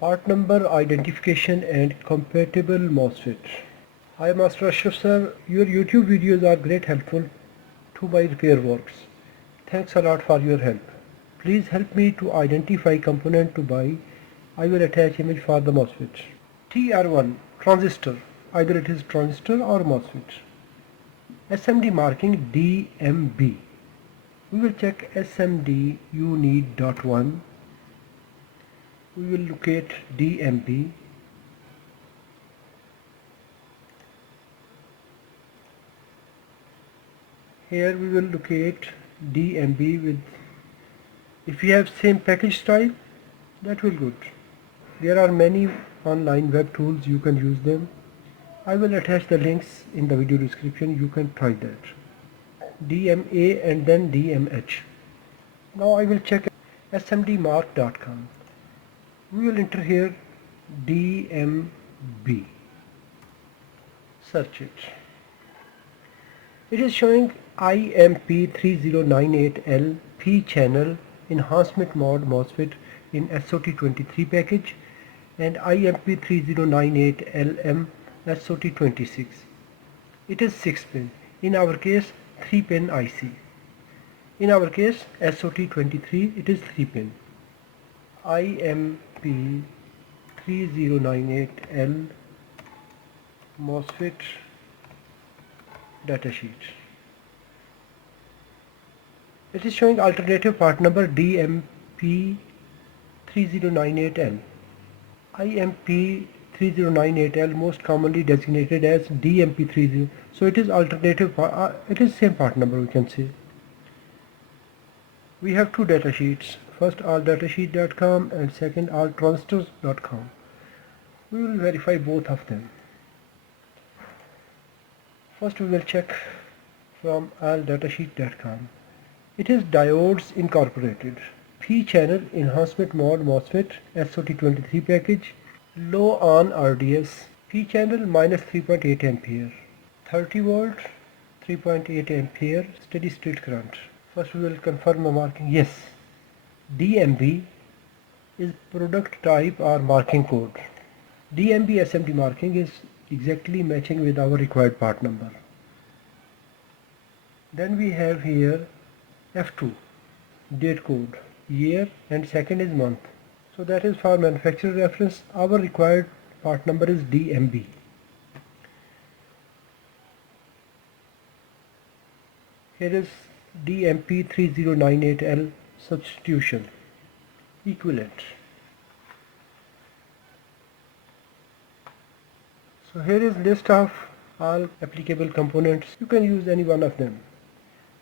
Part number identification and compatible MOSFET. Hi Master Ashraf sir, your YouTube videos are great helpful to my repair works. Thanks a lot for your help. Please help me to identify component to buy. I will attach image for the MOSFET. TR1 transistor, either it is transistor or MOSFET. SMD marking DMB. We will check SMD unit.1. We will locate DMB. Here we will locate DMB with, if you have same package style, that will good. There are many online web tools, you can use them. I will attach the links in the video description, you can try that. DMA and then DMH. Now I will check smdmark.com. We will enter here DMB. Search it. It is showing IMP3098L P channel enhancement mode MOSFET in SOT-23 package and IMP3098LM SOT-26. It is 6 pin. In our case 3 pin IC. In our case SOT-23 it is 3 pin. IMP3098L MOSFET datasheet. It is showing alternative part number DMP3098L. IMP3098L most commonly designated as DMP30. So it is alternative part, it is same part number we can say. We have two datasheets. First alldatasheet.com and second alltransistors.com. We will verify both of them. First we will check from alldatasheet.com. It is diodes incorporated. P channel enhancement mode MOSFET SOT-23 package. Low on RDS. P channel minus 3.8 ampere. 30 volt 3.8 ampere steady state current. First we will confirm the marking. Yes, DMB is product type or marking code. DMB SMD marking is exactly matching with our required part number. Then we have here F2 date code, year and second is month. So that is for manufacturer reference. Our required part number is DMB. Here is DMP3098L substitution equivalent. So here is list of all applicable components. You can use any one of them.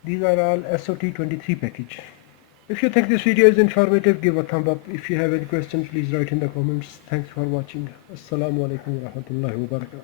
These are all SOT-23 package. If you think this video is informative, give a thumb up. If you have any questions, please write in the comments. Thanks for watching. Assalamu alaikum wa rahmatullahi wa barakatuh.